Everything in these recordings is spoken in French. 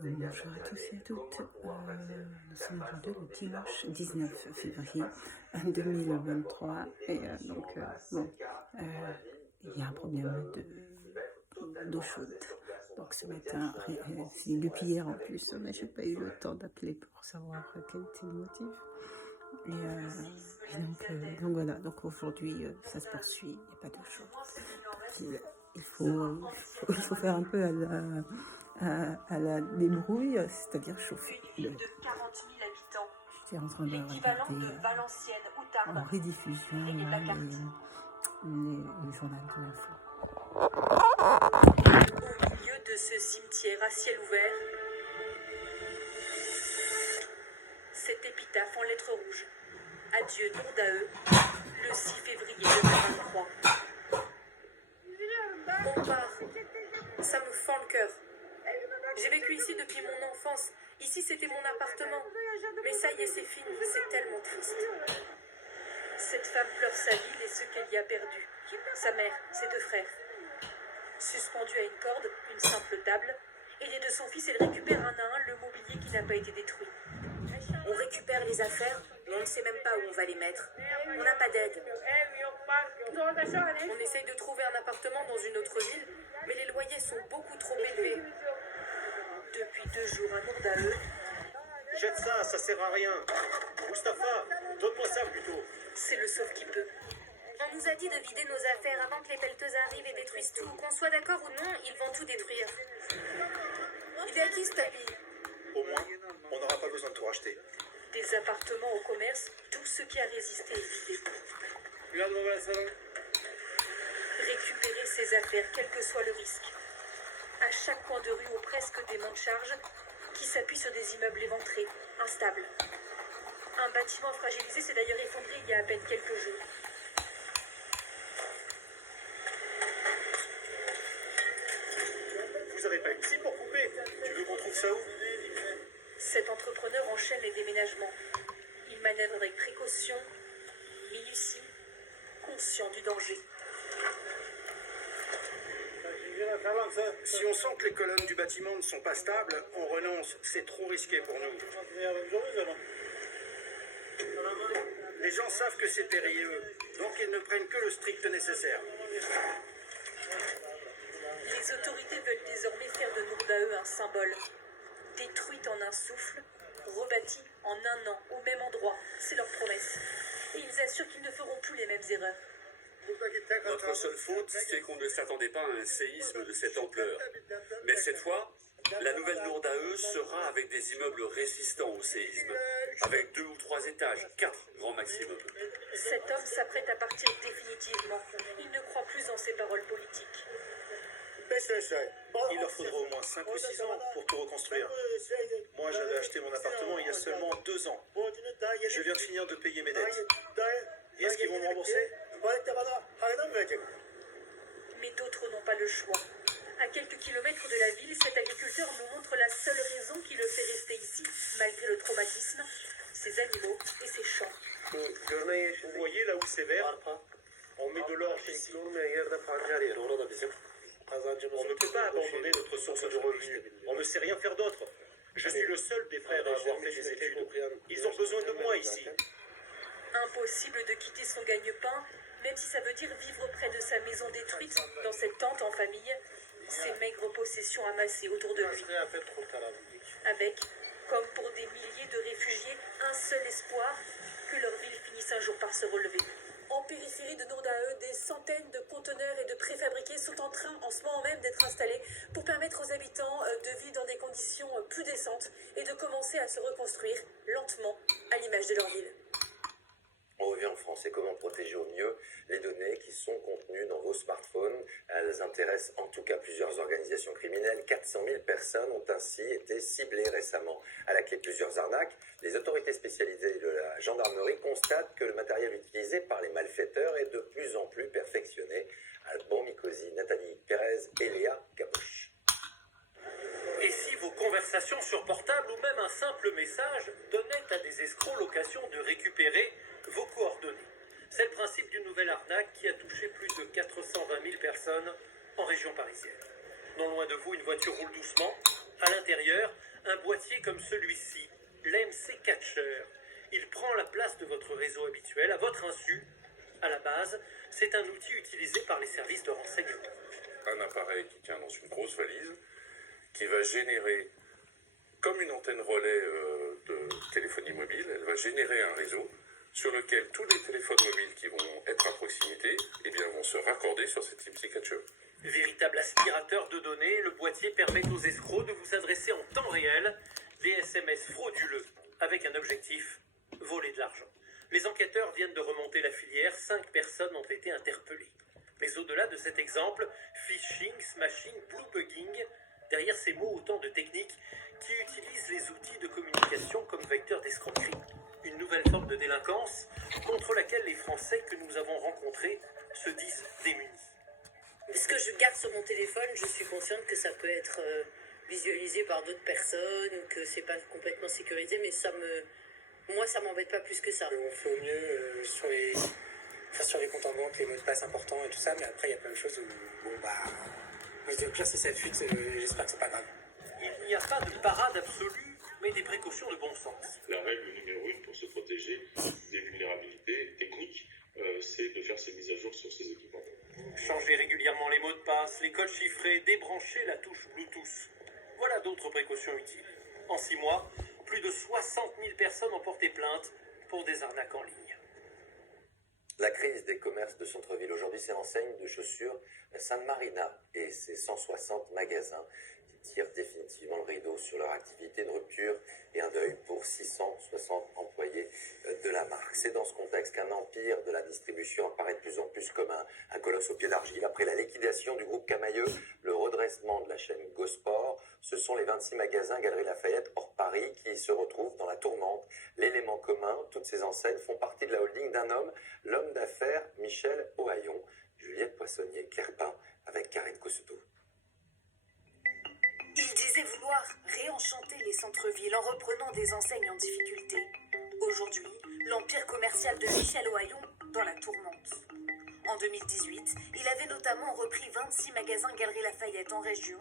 Bonjour à tous et à toutes. Nous sommes aujourd'hui le dimanche 19 février 2023 et il y a un problème d'eau chaude. Donc ce matin, c'est depuis hier en plus, mais je n'ai pas eu le temps d'appeler pour savoir quel était le motif. Donc voilà, donc aujourd'hui ça se poursuit, il n'y a pas d'eau chaude. Donc, il faut faire un peu à la débrouille, c'est-à-dire chauffer. Une ville de 40 000 habitants, J'étais en train de l'équivalent regarder de Valenciennes ou en Tarbes. rediffusion Et la carte. le journal de l'info. Au milieu de ce cimetière à ciel ouvert, cette épitaphe en lettres rouges. Adieu Nourdaeux, le 6 février 2023. On part. Ça me fend le cœur. J'ai vécu ici depuis mon enfance. Ici, c'était mon appartement. Mais ça y est, c'est fini. C'est tellement triste. Cette femme pleure sa ville et ce qu'elle y a perdu. Sa mère, ses deux frères. Suspendue à une corde, une simple table. Aidée de son fils, elle récupère un à un le mobilier qui n'a pas été détruit. On récupère les affaires, mais on ne sait même pas où on va les mettre. On n'a pas d'aide. On essaye de trouver un appartement dans une autre ville, mais les loyers sont beaucoup trop élevés. Depuis 2 jours à Nourdaeux, Jette ça sert à rien. Mustapha, donne-moi ça plutôt. c'est le sauve qui peut. On nous a dit de vider nos affaires avant que les pelleteuses arrivent et détruisent tout. Qu'on soit d'accord ou non, ils vont tout détruire. Il est à qui ce tapis? Au moins, on n'aura pas besoin de tout racheter. Des appartements au commerce, tout ce qui a résisté est vidé. Récupérer ses affaires, quel que soit le risque. À chaque coin de rue ou presque des monts de charge qui s'appuient sur des immeubles éventrés, instables. Un bâtiment fragilisé s'est d'ailleurs effondré il y a à peine quelques jours. Vous avez pas une scie pour couper? Tu veux qu'on trouve ça où? Cet entrepreneur enchaîne les déménagements. Il manœuvre avec précaution, minutie, conscient du danger. Si on sent que les colonnes du bâtiment ne sont pas stables, on renonce. C'est trop risqué pour nous. Les gens savent que c'est périlleux, donc ils ne prennent que le strict nécessaire. Les autorités veulent désormais faire de Nourdaeux un symbole. Détruite en un souffle, rebâtie en un an au même endroit. C'est leur promesse. Et ils assurent qu'ils ne feront plus les mêmes erreurs. Notre seule faute, c'est qu'on ne s'attendait pas à un séisme de cette ampleur. Mais cette fois, la nouvelle Nourdaeux sera avec des immeubles résistants au séisme, avec 2 ou 3 étages, 4 grands maximum. Cet homme s'apprête à partir définitivement. Il ne croit plus en ses paroles politiques. Il leur faudra au moins 5 ou 6 ans pour tout reconstruire. Moi, j'avais acheté mon appartement il y a seulement 2 ans. Je viens de finir de payer mes dettes. Et est-ce qu'ils vont me rembourser? Mais d'autres n'ont pas le choix. À quelques kilomètres de la ville, cet agriculteur nous montre la seule raison qui le fait rester ici, malgré le traumatisme, ses animaux et ses champs. Vous voyez là où c'est vert? On met de l'orge ici. On ne peut pas abandonner notre source de revenus. On ne sait rien faire d'autre. Je suis le seul des frères à avoir fait des études. Ils ont besoin de moi ici. Impossible de quitter son gagne-pain, même si ça veut dire vivre près de sa maison détruite, dans cette tente en famille, ses maigres possessions amassées autour de lui. Avec, comme pour des milliers de réfugiés, un seul espoir, que leur ville finisse un jour par se relever. En périphérie de Nourdaeux, des centaines de conteneurs et de préfabriqués sont en train, en ce moment même, d'être installés pour permettre aux habitants de vivre dans des conditions plus décentes et de commencer à se reconstruire lentement, à l'image de leur ville. On revient en français, comment protéger au mieux les données qui sont contenues dans vos smartphones. Elles intéressent en tout cas plusieurs organisations criminelles. 400 000 personnes ont ainsi été ciblées récemment. À la clé, plusieurs arnaques. Les autorités spécialisées de la gendarmerie constatent que le matériel utilisé par les malfaiteurs est de plus en plus perfectionné. Alban Mikosi, Nathalie Pérez et Léa Cabouche. Et si vos conversations sur portable ou même un simple message donnaient à des escrocs l'occasion de récupérer vos coordonnées? C'est le principe d'une nouvelle arnaque qui a touché plus de 420 000 personnes en région parisienne. Non loin de vous, une voiture roule doucement À l'intérieur, un boîtier comme celui-ci, l'MC Catcher. Il prend la place de votre réseau habituel à votre insu. À la base, c'est un outil utilisé par les services de renseignement. Un appareil qui tient dans une grosse valise, qui va générer, comme une antenne relais de téléphonie mobile, elle va générer un réseau sur lequel tous les téléphones mobiles qui vont être à proximité vont se raccorder sur cette MC Catcher. Véritable aspirateur de données, le boîtier permet aux escrocs de vous adresser en temps réel des SMS frauduleux avec un objectif, voler de l'argent. Les enquêteurs viennent de remonter la filière, 5 personnes ont été interpellées. Mais au-delà de cet exemple, phishing, smashing, bluebugging, derrière ces mots autant de techniques qui utilisent les outils de communication comme vecteur d'escroquerie. Une nouvelle forme de délinquance contre laquelle les Français que nous avons rencontrés se disent démunis. Ce que je garde sur mon téléphone, je suis consciente que ça peut être visualisé par d'autres personnes, ou que c'est pas complètement sécurisé, mais moi ça m'embête pas plus que ça. On fait au mieux sur les comptes en banque, les mots de passe importants et tout ça, mais après il y a plein de choses où, moi je dis au pire si ça fuite, j'espère que c'est pas grave. Il n'y a pas de parade absolue, mais des précautions de bon sens. La règle numéro 1 pour se protéger des vulnérabilités techniques, c'est de faire ses mises à jour sur ses équipements. Changer régulièrement les mots de passe, les codes chiffrés, débrancher la touche Bluetooth. Voilà d'autres précautions utiles. En 6 mois, plus de 60 000 personnes ont porté plainte pour des arnaques en ligne. La crise des commerces de centre-ville aujourd'hui, c'est l'enseigne de chaussures San Marina et ses 160 magasins qui tirent définitivement le rideau sur leur activité, une rupture et un deuil pour 660 employés de la marque. C'est dans ce contexte qu'un empire de la distribution apparaît de plus en plus comme un colosse au pied d'argile. Après la liquidation du groupe Camaïeu, le redressement de la chaîne Gosport, ce sont les 26 magasins Galeries Lafayette hors Paris qui se retrouvent dans la tourmente. L'élément commun, toutes ces enseignes font partie de la holding d'un homme, l'homme d'affaires Michel Ohaillon. Juliette Poissonnier, Clerpin, avec Karine Cosseto. Il disait vouloir réenchanter les centres-villes en reprenant des enseignes en difficulté. Aujourd'hui, l'empire commercial de Michel Ohaillon dans la tourmente. En 2018, il avait notamment repris 26 magasins Galeries Lafayette en région.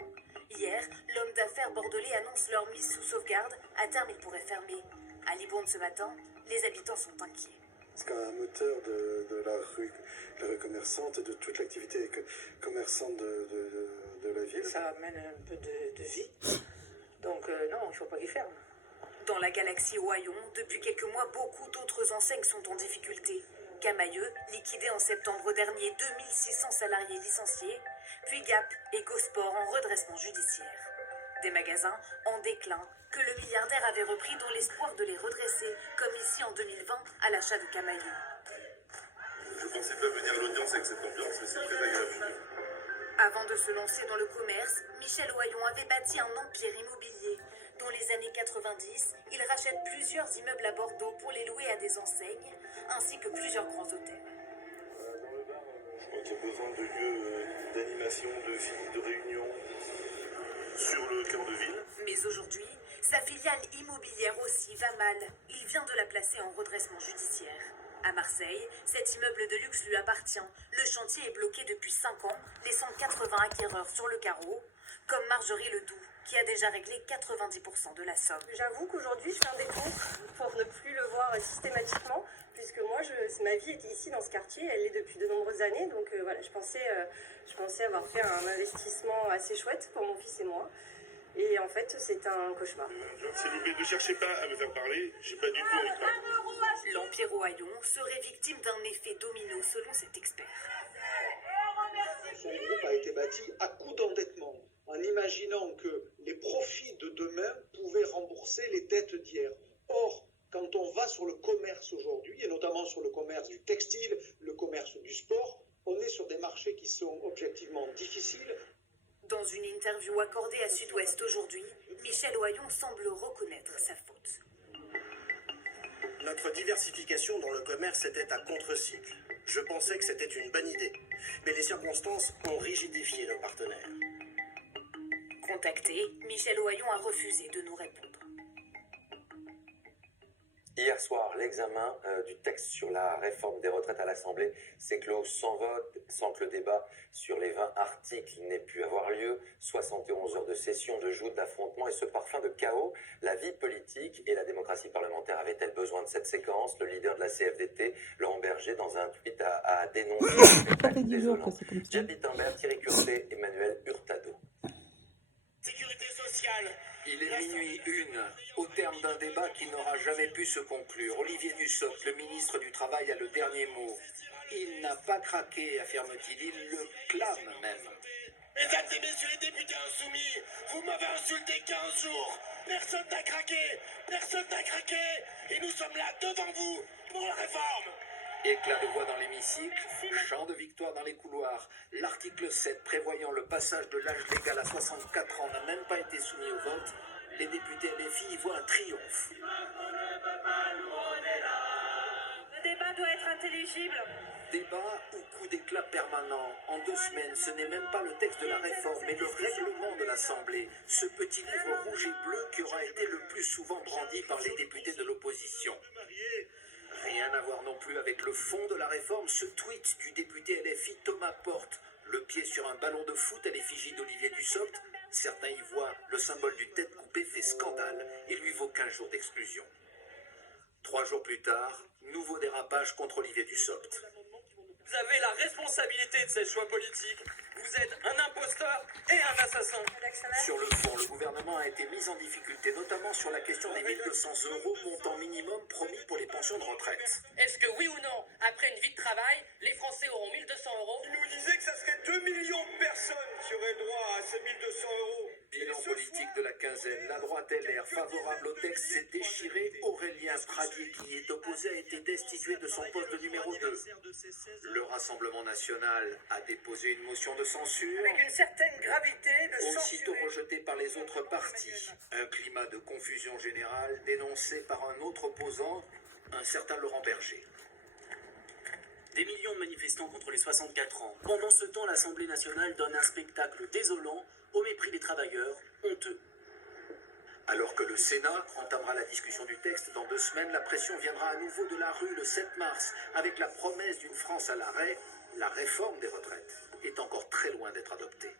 Hier, l'homme d'affaires bordelais annonce leur mise sous sauvegarde. À terme, il pourrait fermer. À Libourne ce matin, les habitants sont inquiets. C'est quand même un moteur de la rue commerçante et de toute l'activité commerçante de la ville. Ça amène un peu de vie, donc non, il ne faut pas qu'il ferme. Dans la galaxie Ohaillon, depuis quelques mois, beaucoup d'autres enseignes sont en difficulté. Camaïeu, liquidé en septembre dernier, 2600 salariés licenciés, puis Gap et Gosport en redressement judiciaire. Des magasins en déclin que le milliardaire avait repris dans l'espoir de les redresser, comme ici en 2020 à l'achat de Camaïeu. Je ne pensais pas venir à l'audience avec cette ambiance, mais c'est très agréable. Avant de se lancer dans le commerce, Michel Ohaillon avait bâti un empire immobilier. Dans les années 90, il rachète plusieurs immeubles à Bordeaux pour les louer à des enseignes, ainsi que plusieurs grands hôtels. Je crois qu'il y a besoin de lieux d'animation, de vie, de réunion sur le cœur de ville. Mais aujourd'hui, sa filiale immobilière aussi va mal. Il vient de la placer en redressement judiciaire. À Marseille, cet immeuble de luxe lui appartient. Le chantier est bloqué depuis 5 ans, laissant 80 acquéreurs sur le carreau, comme Marjorie Ledoux, qui a déjà réglé 90% de la somme. J'avoue qu'aujourd'hui, je fais un décompte pour ne plus le voir systématiquement, puisque moi, ma vie était ici dans ce quartier, elle l'est depuis de nombreuses années, donc voilà, je pensais avoir fait un investissement assez chouette pour mon fils et moi. Et en fait, c'est un cauchemar. S'il vous plaît, ne cherchez pas à me faire parler, j'ai pas du tout envie de parler. L'empire Ohaillon serait victime d'un effet domino selon cet expert. Son groupe a été bâti à coup d'endettement, en imaginant que les profits de demain pouvaient rembourser les dettes d'hier. Or, quand on va sur le commerce aujourd'hui, et notamment sur le commerce du textile, le commerce du sport, on est sur des marchés qui sont objectivement difficiles. Dans une interview accordée à Sud-Ouest aujourd'hui, Michel Ohaillon semble reconnaître sa faute. Notre diversification dans le commerce était à contre-cycle. Je pensais que c'était une bonne idée. Mais les circonstances ont rigidifié nos partenaires. Contacté, Michel Ohaillon a refusé de nous répondre. Hier soir, l'examen du texte sur la réforme des retraites à l'Assemblée s'est clos sans vote, sans que le débat sur les 20 articles n'ait pu avoir lieu. 71 heures de session, de joutes, d'affrontements et ce parfum de chaos. La vie politique et la démocratie parlementaire avaient-elles besoin de cette séquence? Le leader de la CFDT, Laurent Berger, dans un tweet a dénoncé le spectacle désolant. Jeb Wittenberg, Thierry Curté, Emmanuel Hurtado. Sécurité sociale. Il est minuit 1, au terme d'un débat qui n'aura jamais pu se conclure. Olivier Dussopt, le ministre du Travail, a le dernier mot. Il n'a pas craqué, affirme-t-il, il le clame même. Mesdames et messieurs les députés insoumis, vous m'avez insulté 15 jours. Personne n'a craqué, et nous sommes là devant vous pour la réforme. Éclat de voix dans l'hémicycle, chant de victoire dans les couloirs. L'article 7 prévoyant le passage de l'âge légal à 64 ans n'a même pas été soumis au vote. Les députés LFI y voient un triomphe. Le débat doit être intelligible. Débat ou coup d'éclat permanent. En 2 semaines, ce n'est même pas le texte de la réforme, mais le règlement de l'Assemblée. Ce petit livre rouge et bleu qui aura été le plus souvent brandi par les députés de l'opposition. Rien à voir non plus avec le fond de la réforme, ce tweet du député LFI Thomas Porte, le pied sur un ballon de foot à l'effigie d'Olivier Dussopt. Certains y voient le symbole du tête coupée fait scandale et lui vaut 15 jours d'exclusion. 3 jours plus tard, nouveau dérapage contre Olivier Dussopt. Vous avez la responsabilité de ces choix politiques. Vous êtes un imposteur et un assassin. Sur le fond, le gouvernement a été mis en difficulté, notamment sur la question des 1 200 € montant minimum promis pour les pensions de retraite. Est-ce que oui ou non, après une vie de travail, les Français auront 1 200 €? Il nous disait que ça serait 2 millions de personnes qui auraient droit à ces 1 200 €. Bilan politique de la quinzaine, la droite LR favorable au texte s'est déchirée. Aurélien Pradier, qui y est opposé, a été destitué de son poste de numéro 2. Le Rassemblement national a déposé une motion de censure, Avec une certaine gravité de aussitôt rejetée par les autres partis. Un climat de confusion générale dénoncé par un autre opposant, un certain Laurent Berger. Des millions de manifestants contre les 64 ans. Pendant ce temps, l'Assemblée nationale donne un spectacle désolant au mépris des travailleurs, honteux. Alors que le Sénat entamera la discussion du texte dans 2 semaines, la pression viendra à nouveau de la rue le 7 mars, avec la promesse d'une France à l'arrêt. La réforme des retraites est encore très loin d'être adoptée.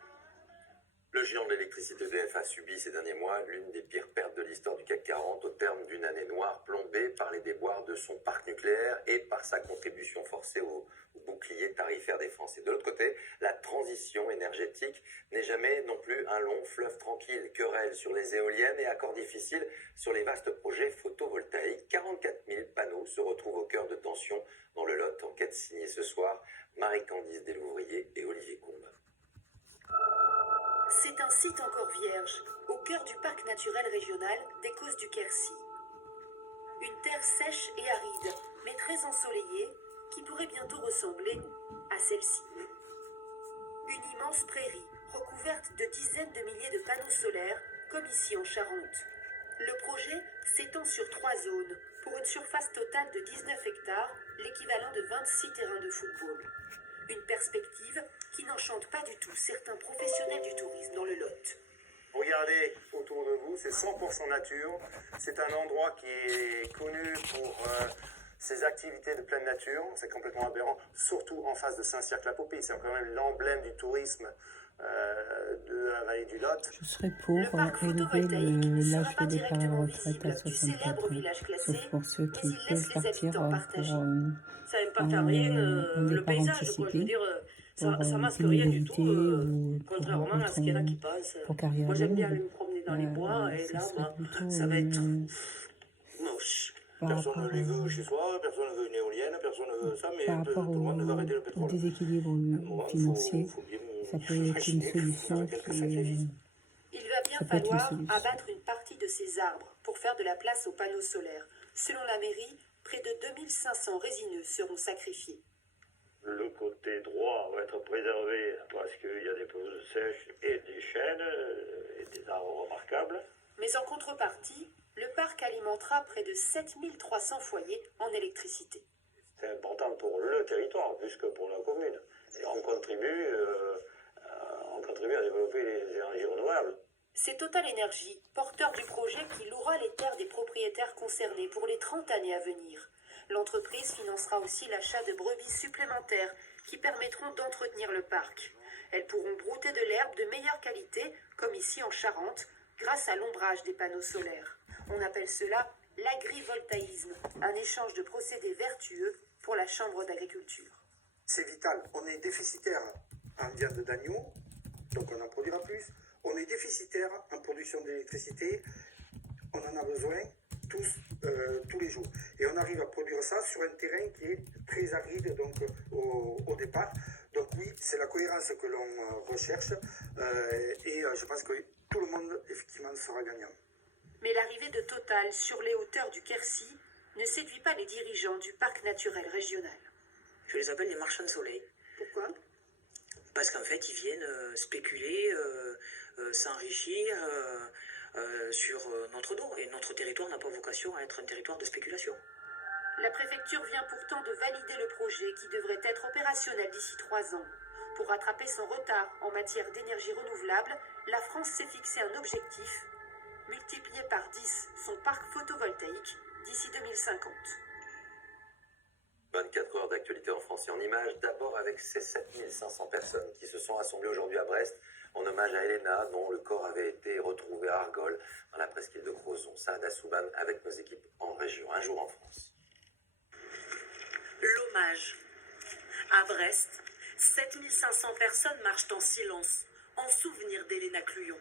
Le géant de l'électricité EDF a subi ces derniers mois l'une des pires pertes de l'histoire du CAC 40 au terme d'une année noire plombée par les déboires de son parc nucléaire et par sa contribution forcée au bouclier tarifaire des Français. De l'autre côté, la transition énergétique n'est jamais non plus un long fleuve tranquille. Querelle sur les éoliennes et accords difficiles sur les vastes projets photovoltaïques. 44 000 panneaux se retrouvent au cœur de tensions dans le Lot. Enquête signée ce soir, Marie-Candice Delouvrier et Olivier Combes. C'est un site encore vierge, au cœur du parc naturel régional des Causses du Quercy. Une terre sèche et aride, mais très ensoleillée, qui pourrait bientôt ressembler à celle-ci. Une immense prairie, recouverte de dizaines de milliers de panneaux solaires, comme ici en Charente. Le projet s'étend sur 3 zones, pour une surface totale de 19 hectares, l'équivalent de 26 terrains de football. Une perspective qui n'enchante pas du tout certains professionnels du tourisme dans le Lot. Regardez autour de vous, c'est 100% nature. C'est un endroit qui est connu pour ses activités de pleine nature. C'est complètement aberrant, surtout en face de Saint-Cirque-la-Popie. C'est quand même l'emblème du tourisme de la vallée du Lot. Je serais pour élever l'âge de départ à la retraite à 64 ans, sauf pour ceux qui peuvent partir pour Ça impacte à rien le paysage, quoi. Je veux dire, ça masque rien du tout, contrairement à ce qu'il y en a qui passent. Moi j'aime bien aller me promener dans les bois, et là, ça va être moche. Personne ne les veut chez soi, personne ne veut une éolienne, personne ne veut ça, mais par tout rapport le monde veut arrêter le au pétrole. déséquilibre financier, ça peut être une solution Il va bien falloir abattre une partie de ces arbres pour faire de la place aux panneaux solaires. Selon la mairie, près de 2500 résineux seront sacrifiés. Le côté droit va être préservé parce qu'il y a des pelouses sèches et des chênes et des arbres remarquables. Mais en contrepartie, le parc alimentera près de 7300 foyers en électricité. C'est important pour le territoire plus que pour la commune. Et on contribue à développer les énergies renouvelables. C'est Total Énergie, porteur du projet qui louera les terres des propriétaires propriétaires concernés pour les 30 années à venir. L'entreprise financera aussi l'achat de brebis supplémentaires qui permettront d'entretenir le parc. Elles pourront brouter de l'herbe de meilleure qualité, comme ici en Charente, grâce à l'ombrage des panneaux solaires. On appelle cela l'agrivoltaïsme, un échange de procédés vertueux pour la Chambre d'agriculture. C'est vital. On est déficitaire en viande d'agneau, donc on en produira plus. On est déficitaire en production d'électricité, on en a besoin tous les jours. Et on arrive à produire ça sur un terrain qui est très aride donc, au départ. Donc oui, c'est la cohérence que l'on recherche et je pense que tout le monde effectivement sera gagnant. Mais l'arrivée de Total sur les hauteurs du Quercy ne séduit pas les dirigeants du parc naturel régional. Je les appelle les marchands de soleil. Pourquoi ? Parce qu'en fait, ils viennent spéculer, s'enrichir sur notre dos. Et notre territoire n'a pas vocation à être un territoire de spéculation. La préfecture vient pourtant de valider le projet qui devrait être opérationnel d'ici 3 ans. Pour rattraper son retard en matière d'énergie renouvelable, la France s'est fixé un objectif, multiplier par 10 son parc photovoltaïque d'ici 2050. 24 heures d'actualité en France et en images, d'abord avec ces 7500 personnes qui se sont assemblées aujourd'hui à Brest en hommage à Elena, dont le corps avait été retrouvé à Argol, dans la presqu'île de Crozon. Saada Souban avec nos équipes en région, un jour en France. L'hommage. À Brest, 7500 personnes marchent en silence, en souvenir d'Elena Cluyon.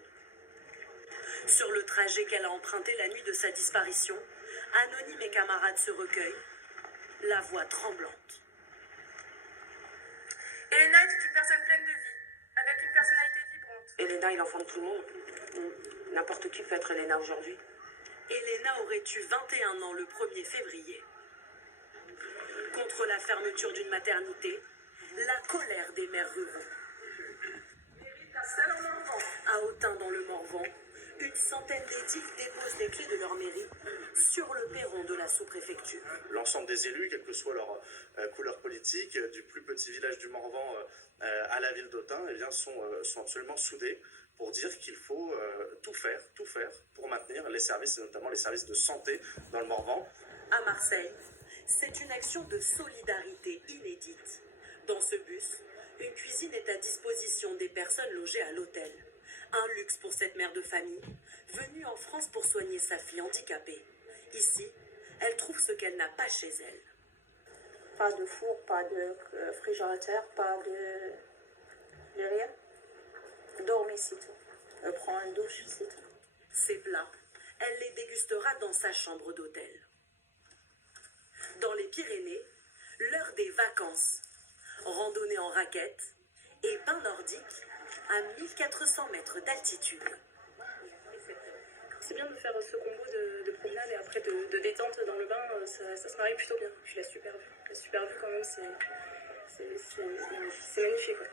Sur le trajet qu'elle a emprunté la nuit de sa disparition, Anonyme et camarades se recueillent, la voix tremblante. Elena est une personne pleine de vie, avec une personnalité vibrante. Elena est l'enfant de tout le monde. N'importe qui peut être Elena aujourd'hui. Elena aurait eu 21 ans le 1er février. Contre la fermeture d'une maternité, la colère des mères ruraux. À Autun, dans le Morvan, une centaine d'édifs déposent les clés de leur mairie sur le perron de la sous-préfecture. L'ensemble des élus, quelle que soit leur couleur politique, du plus petit village du Morvan à la ville d'Autun, eh bien, sont absolument soudés pour dire qu'il faut tout faire pour maintenir les services, et notamment les services de santé dans le Morvan. À Marseille, c'est une action de solidarité inédite. Dans ce bus, une cuisine est à disposition des personnes logées à l'hôtel. Un luxe pour cette mère de famille, venue en France pour soigner sa fille handicapée. Ici, elle trouve ce qu'elle n'a pas chez elle. Pas de four, pas de frigérateur, pas de rien. Dormir, c'est tout. Prendre une douche, c'est tout. Ces plats, elle les dégustera dans sa chambre d'hôtel. Dans les Pyrénées, l'heure des vacances. Randonnée en raquette et bain nordique à 1400 mètres d'altitude. C'est bien de faire ce combo de promenade et après de détente dans le bain, ça se marie plutôt bien. Puis la super vue. La super vue quand même, c'est magnifique. Ouais.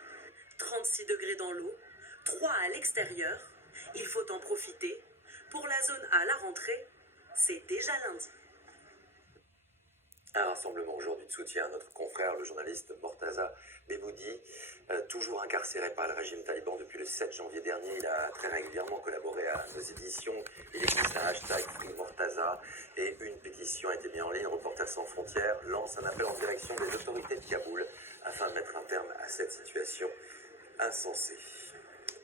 36 degrés dans l'eau, 3 à l'extérieur. Il faut en profiter. Pour la zone A, la rentrée, c'est déjà lundi. Un rassemblement aujourd'hui de soutien à notre confrère, le journaliste Mortaza Beboudi, toujours incarcéré par le régime taliban depuis le 7 janvier dernier. Il a très régulièrement collaboré à nos éditions. Il existe un hashtag #FreeMortaza et une pétition a été mise en ligne. Reporters sans frontières lance un appel en direction des autorités de Kaboul afin de mettre un terme à cette situation insensée.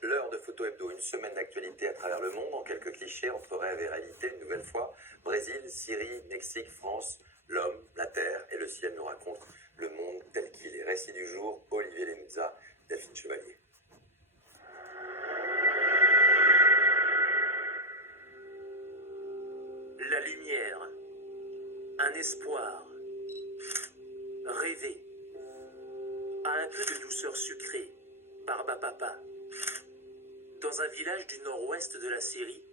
L'heure de Photo Hebdo, une semaine d'actualité à travers le monde, en quelques clichés, entre rêve et réalité, une nouvelle fois. Brésil, Syrie, Mexique, France, l'homme, la terre et le ciel nous racontent le monde tel qu'il est. Récit du jour, Olivier Lenouza, Delphine Chevalier. La lumière, un espoir, rêver, à un peu de douceur sucrée, Barba Papa. Dans un village du nord-ouest de la Syrie,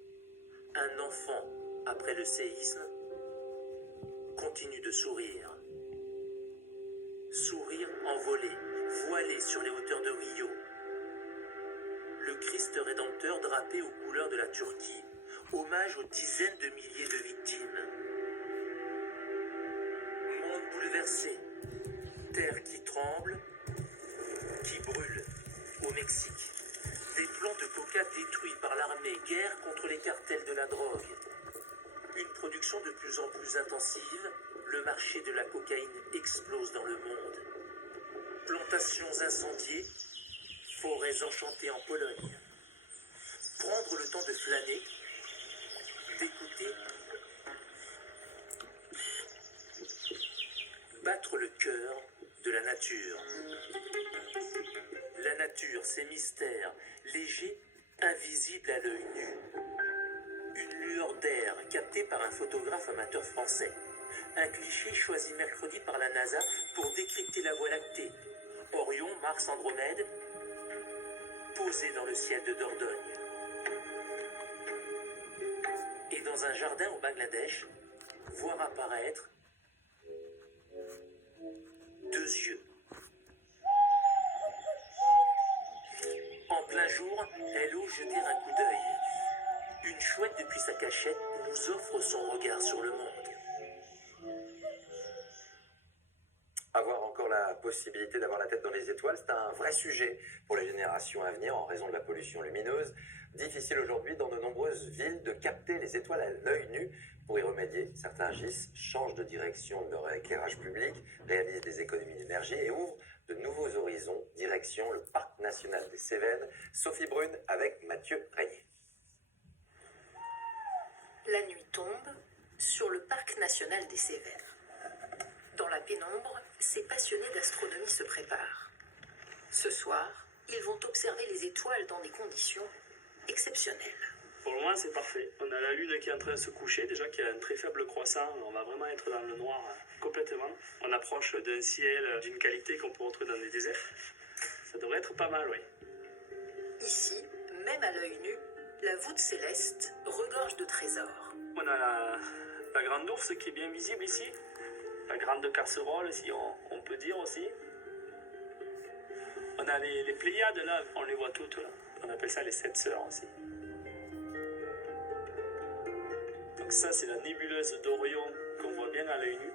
un enfant, après le séisme, continue de sourire. Sourire envolé, voilé sur les hauteurs de Rio. Le Christ rédempteur drapé aux couleurs de la Turquie, hommage aux dizaines de milliers de victimes. Monde bouleversé, terre qui tremble, qui brûle, au Mexique. Des plants de coca détruits par l'armée, guerre contre les cartels de la drogue. Une production production de plus en plus intensive, le marché de la cocaïne explose dans le monde. Plantations incendiées, forêts enchantées en Pologne. Prendre le temps de flâner, d'écouter, battre le cœur de la nature. La nature, ses mystères, légers, invisibles à l'œil nu. Une lueur d'air captée par un photographe amateur français. Un cliché choisi mercredi par la NASA pour décrypter la Voie lactée. Orion, Mars, Andromède, posés dans le ciel de Dordogne. Et dans un jardin au Bangladesh, voir apparaître 2 yeux. En plein jour, elle ose jeter un coup d'œil. Une chouette depuis sa cachette nous offre son regard sur le monde. Avoir encore la possibilité d'avoir la tête dans les étoiles, c'est un vrai sujet pour les générations à venir en raison de la pollution lumineuse. Difficile aujourd'hui dans de nombreuses villes de capter les étoiles à l'œil nu. Pour y remédier, certains GIS changent de direction de leur éclairage public, réalisent des économies d'énergie et ouvrent de nouveaux horizons, direction le Parc national des Cévennes. Sophie Brune avec Mathieu Régnier. La nuit tombe sur le Parc national des Cévennes. Dans la pénombre, ces passionnés d'astronomie se préparent. Ce soir, ils vont observer les étoiles dans des conditions exceptionnelles. Pour le moment, c'est parfait. On a la Lune qui est en train de se coucher, déjà qui a un très faible croissant. On va vraiment être dans le noir complètement. On approche d'un ciel d'une qualité qu'on peut retrouver dans des déserts. Ça devrait être pas mal, oui. Ici, même à l'œil nu, la voûte céleste regorge de trésors. On a la grande ours qui est bien visible ici. La grande casserole, si on peut dire aussi. On a les Pléiades là, on les voit toutes là. On appelle ça les 7 sœurs aussi. Donc ça, c'est la nébuleuse d'Orion qu'on voit bien à l'œil nu.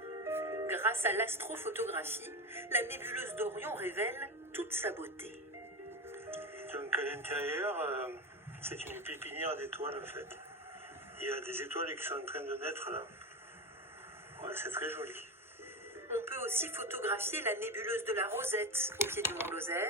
Grâce à l'astrophotographie, la nébuleuse d'Orion révèle toute sa beauté. Donc à l'intérieur, c'est une pépinière d'étoiles en fait. Il y a des étoiles qui sont en train de naître là. Ouais, c'est très joli. On peut aussi photographier la nébuleuse de la Rosette au pied du Mont Lozère.